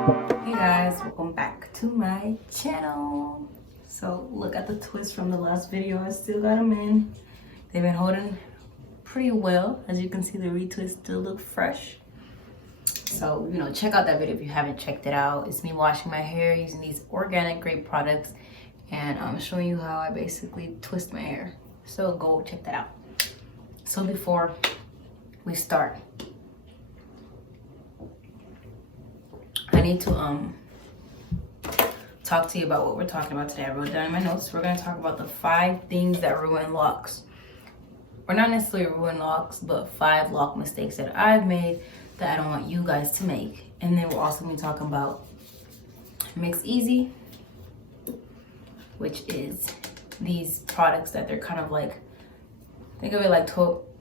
Hey guys, welcome back to my channel. So look at the twist from the last video. I still got them in. They've been holding pretty well. As you can see, the retwist still look fresh. So, you know, check out that video if you haven't checked it out. It's me washing my hair using these organic grade products, and I'm showing you how I basically twist my hair. So go check that out. So before we start, I need to talk to you about what we're talking about today. I wrote it down in my notes. We're going to talk about the 5 things that ruin locks. Or not necessarily ruin locks, but 5 lock mistakes that I've made that I don't want you guys to make. And then we're also going to be talking about MixEasy, which is these products that they're kind of like, think of it like,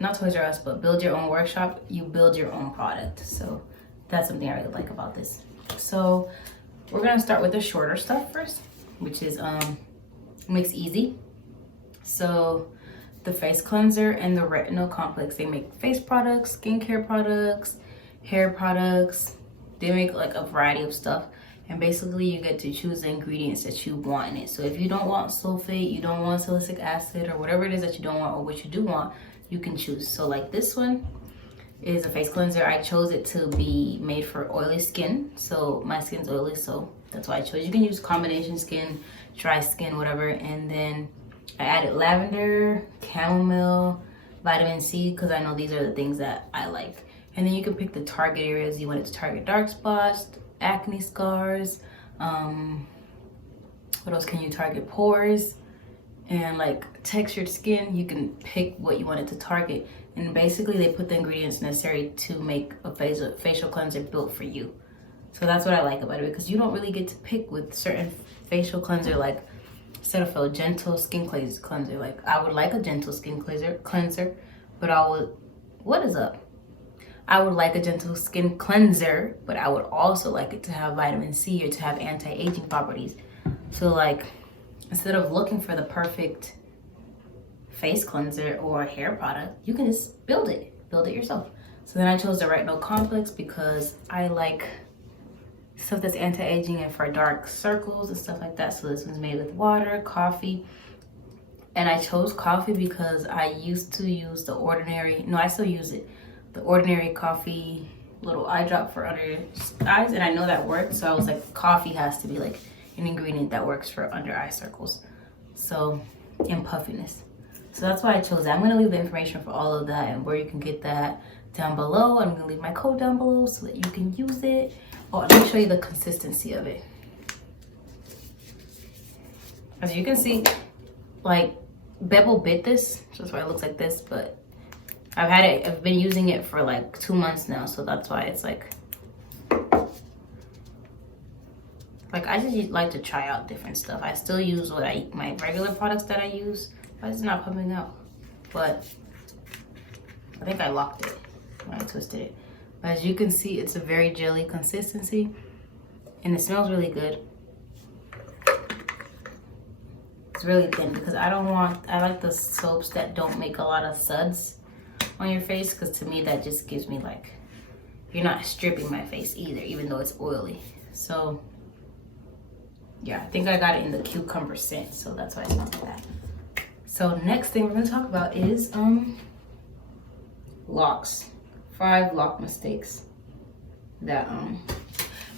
not Toys R Us, but build your own workshop. You build your own product. So that's something I really like about this. So we're gonna start with the shorter stuff first, which is MixEasy. So the face cleanser and the Retinol Complex, they make face products, skincare products, hair products. They make like a variety of stuff, and basically you get to choose the ingredients that you want in it. So if you don't want sulfate, you don't want salicylic acid, or whatever it is that you don't want, or what you do want, you can choose. So like this one is a face cleanser. I chose it to be made for oily skin. So my skin's oily, so that's why I chose. You can use combination skin, dry skin, whatever. And then I added lavender, chamomile, vitamin C, because I know these are the things that I like. And then you can pick the target areas. You want it to target dark spots, acne scars. What else can you target? Pores and like textured skin. You can pick what you want it to target. And basically they put the ingredients necessary to make a facial cleanser built for you. So that's what I like about it, because you don't really get to pick with certain facial cleanser, like Cetaphil gentle skin cleanser. Like I would like a gentle skin cleanser, but I would like a gentle skin cleanser, but I would also like it to have vitamin C or to have anti-aging properties. So like, instead of looking for the perfect face cleanser or hair product, you can just build it yourself. So then I chose the Retinol Complex because I like stuff that's anti-aging and for dark circles and stuff like that. So this one's made with water, coffee, and I chose coffee because I used to use I still use it, the ordinary coffee little eye drop for under your eyes, and I know that works. So I was like, coffee has to be like an ingredient that works for under eye circles, so, and puffiness. So that's why I chose that. I'm going to leave the information for all of that and where you can get that down below. I'm going to leave my code down below so that you can use it. Oh, let me show you the consistency of it. As you can see, like Bebo bit this, so that's why it looks like this, but I've been using it for like 2 months now, so that's why it's like I just like to try out different stuff. I still use my regular products that I use, but it's not coming out. But I think I locked it when I twisted it. But as you can see, it's a very jelly consistency, and it smells really good. It's really thin because I like the soaps that don't make a lot of suds on your face, because to me that just gives me like, you're not stripping my face either, even though it's oily. So yeah, I think I got it in the cucumber scent, so that's why it smells like that. So next thing we're going to talk about is locks. 5 lock mistakes that and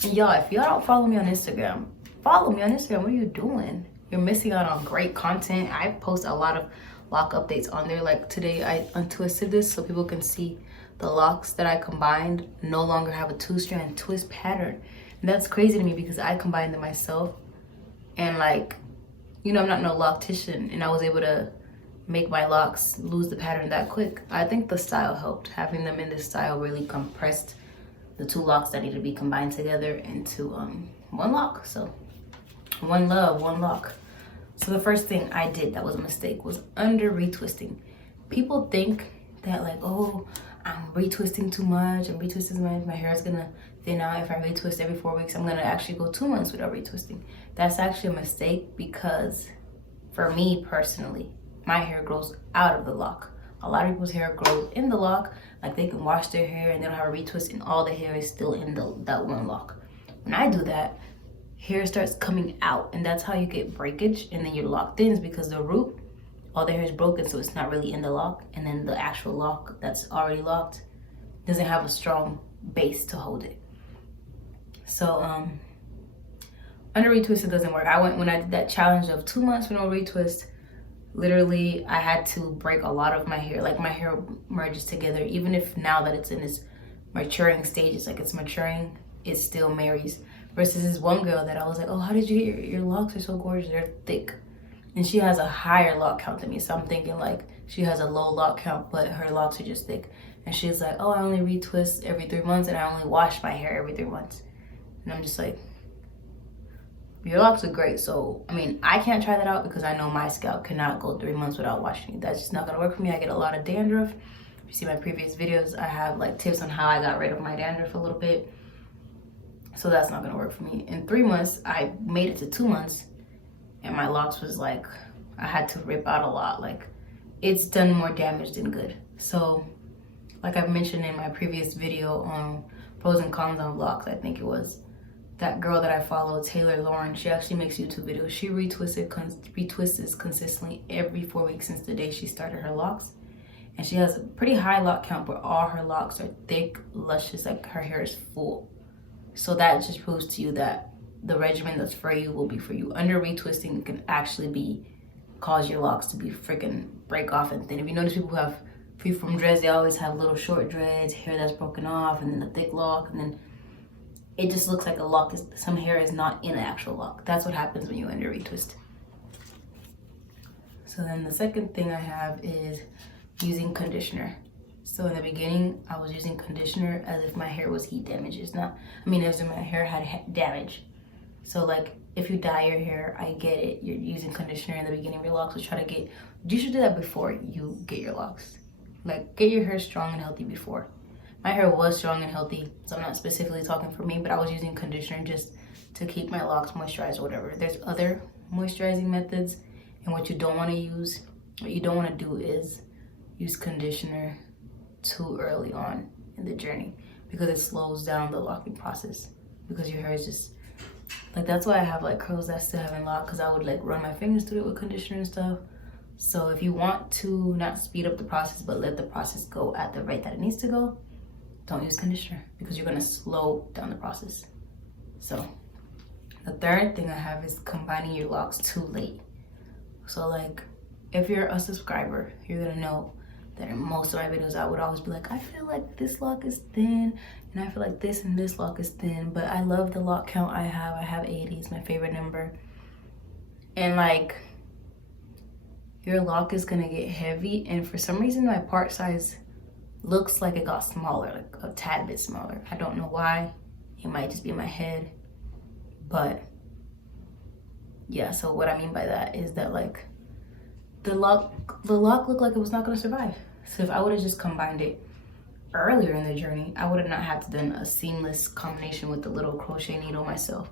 y'all, if y'all don't follow me on Instagram, follow me on Instagram. What are you doing? You're missing out on great content. I post a lot of lock updates on there. Like today I untwisted this so people can see the locks that I combined no longer have a 2-strand twist pattern. And that's crazy to me because I combined them myself, and like, you know, I'm not no loctitian, and I was able to make my locks lose the pattern that quick. I think the style helped. Having them in this style really compressed the 2 locks that need to be combined together into one lock. So one love, one lock. So the first thing I did that was a mistake was under retwisting. People think that like, oh, I'm retwisting too much, my hair is gonna thin out. If I retwist every 4 weeks, I'm gonna actually go 2 months without retwisting. That's actually a mistake, because for me personally, my hair grows out of the lock. A lot of people's hair grows in the lock, like they can wash their hair and they don't have a retwist and all the hair is still in that one lock. when I do that, hair starts coming out, and that's how you get breakage, and then your lock thins because the root, all the hair is broken, so it's not really in the lock, and then the actual lock that's already locked doesn't have a strong base to hold it. So under retwist, it doesn't work. When I did that challenge of 2 months with no retwist, literally I had to break a lot of my hair. Like my hair merges together, even if now that it's in its maturing stages, like it's maturing, it still marries. Versus this one girl that I was like, oh, how did you get your locks are so gorgeous, they're thick. And she has a higher lock count than me, so I'm thinking like she has a low lock count, but her locks are just thick. And she's like, oh, I only retwist every 3 months, and I only wash my hair every 3 months. And I'm just like, your locks are great. So, I mean, I can't try that out because I know my scalp cannot go 3 months without washing it. That's just not gonna work for me. I get a lot of dandruff. If you see my previous videos, I have like tips on how I got rid of my dandruff a little bit. So that's not gonna work for me. In 3 months, I made it to 2 months, and my locks was like, I had to rip out a lot. Like, it's done more damage than good. So, like I've mentioned in my previous video on pros and cons on locks, I think it was, that girl that I follow, Taylor Lauren, she actually makes YouTube videos. She retwists consistently every 4 weeks since the day she started her locks. And she has a pretty high lock count, but all her locks are thick, luscious, like her hair is full. So that just proves to you that the regimen that's for you will be for you. Under retwisting can actually cause your locks to be freaking break off and thin. If you notice people who have freeform dreads, they always have little short dreads, hair that's broken off, and then a thick lock, and then it just looks like a lock some hair is not in an actual lock. That's what happens when you under retwist. So then the second thing I have is using conditioner. So in the beginning, I was using conditioner as if my hair was heat damage. It's not, as if my hair had damage. So like if you dye your hair, I get it. You're using conditioner in the beginning of your locks. So try to you should do that before you get your locks. Like get your hair strong and healthy before. My hair was strong and healthy, so I'm not specifically talking for me, but I was using conditioner just to keep my locks moisturized or whatever. There's other moisturizing methods, and what you don't want to do is use conditioner too early on in the journey because it slows down the locking process because your hair is just, like that's why I have like curls that still haven't locked because I would like run my fingers through it with conditioner and stuff. So if you want to not speed up the process but let the process go at the rate that it needs to go, don't use conditioner because you're going to slow down the process. So the third thing I have is combining your locks too late. So like if you're a subscriber, you're going to know that in most of my videos I would always be like, I feel like this lock is thin and I feel like this and this lock is thin, but I love the lock count I have. I have 80, it's my favorite number. And like your lock is going to get heavy, and for some reason my part size looks like it got smaller, like a tad bit smaller. I don't know why. It might just be in my head. But yeah, so what I mean by that is that like the lock looked like it was not gonna survive. So if I would have just combined it earlier in the journey, I would have not had to done a seamless combination with the little crochet needle myself.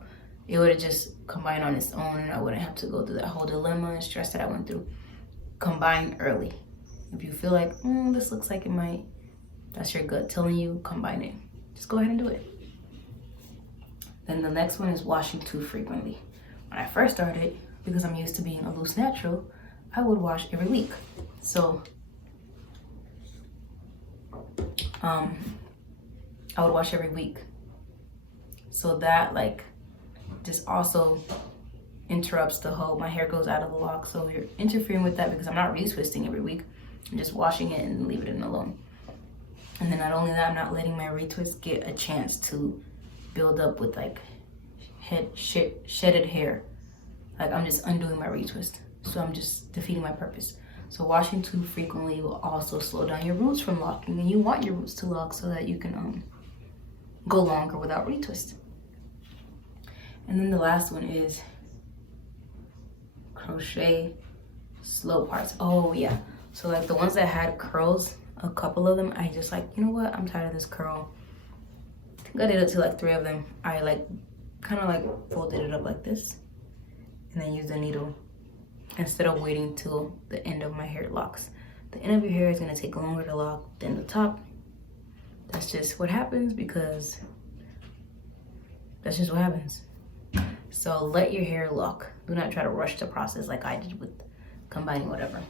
It would have just combined on its own, and I wouldn't have to go through that whole dilemma and stress that I went through. Combine early. If you feel like, this looks like it might, that's your gut telling you, combine it. Just go ahead and do it. Then the next one is washing too frequently. When I first started, because I'm used to being a loose natural, I would wash every week. So I would wash every week. So that like just also interrupts the whole, my hair goes out of the lock. So you're interfering with that because I'm not retwisting every week. I'm just washing it and leaving it alone. And then not only that, I'm not letting my retwist get a chance to build up with like shedded hair. Like I'm just undoing my retwist. So I'm just defeating my purpose. So washing too frequently will also slow down your roots from locking, and you want your roots to lock so that you can go longer without retwist. And then the last one is crochet slow parts. Oh yeah. So like the ones that had curls, a couple of them, I just like, you know what? I'm tired of this curl. I think I did it to like 3 of them. I like kind of like folded it up like this and then used the needle instead of waiting till the end of my hair locks. The end of your hair is gonna take longer to lock than the top. That's just what happens because That's just what happens. So let your hair lock. Do not try to rush the process like I did with combining whatever.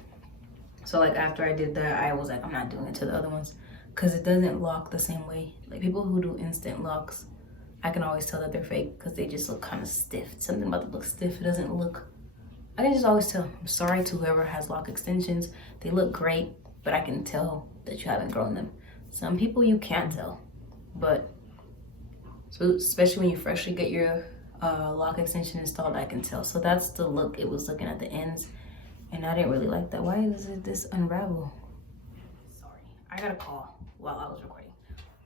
So like after I did that, I was like, I'm not doing it to the other ones because it doesn't lock the same way. Like people who do instant locks, I can always tell that they're fake because they just look kind of stiff. Something about them looks stiff. It doesn't look, I can just always tell. I'm sorry to whoever has lock extensions. They look great, but I can tell that you haven't grown them. Some people you can't tell, but so especially when you freshly get your lock extension installed, I can tell. So that's the look it was looking at the ends, and I didn't really like that. Why is it this unravel? Sorry, I got a call while I was recording.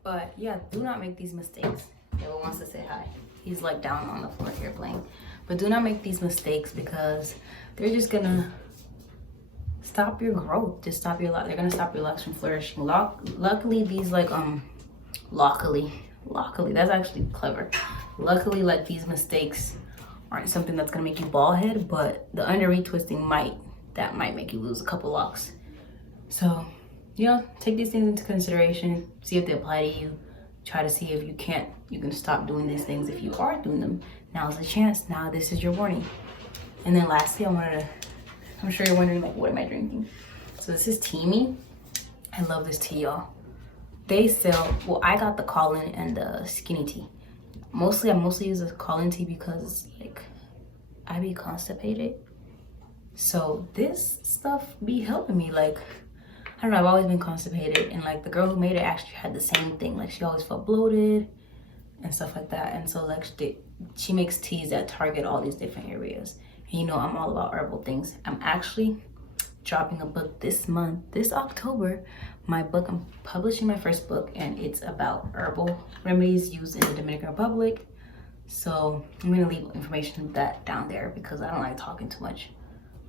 But yeah, do not make these mistakes. Everyone wants to say hi. He's like down on the floor here playing. But do not make these mistakes because they're just gonna stop your growth. Just stop your lock. They're gonna stop your locks from flourishing. Luckily, these like luckily, that's actually clever. Luckily, like these mistakes aren't something that's gonna make you bald head, but the under retwisting might make you lose a couple locks. So, you know, take these things into consideration. See if they apply to you. Try to see if you can stop doing these things. If you are doing them, now's the chance. Now this is your warning. And then lastly, I'm sure you're wondering like, what am I drinking? So this is Teami. I love this tea, y'all. They sell, well, I got the Colin and the skinny tea. I mostly use the Colin tea because like I be constipated. So this stuff be helping me. Like, I don't know, I've always been constipated, and like the girl who made it actually had the same thing. Like she always felt bloated and stuff like that. And so like she makes teas that target all these different areas. And you know, I'm all about herbal things. I'm actually dropping a book this month, this October. I'm publishing my first book, and it's about herbal remedies used in the Dominican Republic. So I'm gonna leave information of that down there because I don't like talking too much.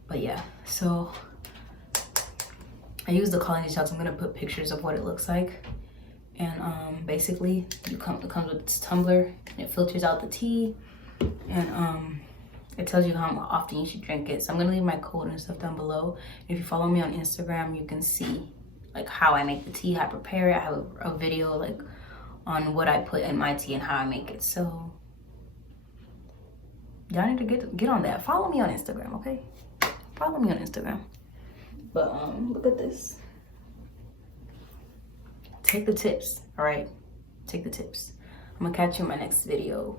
But yeah, so I use the Colony Detox. I'm gonna put pictures of what it looks like. And basically it comes with this tumbler, and it filters out the tea, and it tells you how often you should drink it. So I'm gonna leave my code and stuff down below. If you follow me on Instagram, you can see like how I make the tea, how I prepare it. I have a video like on what I put in my tea and how I make it. So y'all need to get on that. Follow me on Instagram, okay? Follow me on Instagram. But look at this. Take the tips, all right? Take the tips. I'm gonna catch you in my next video.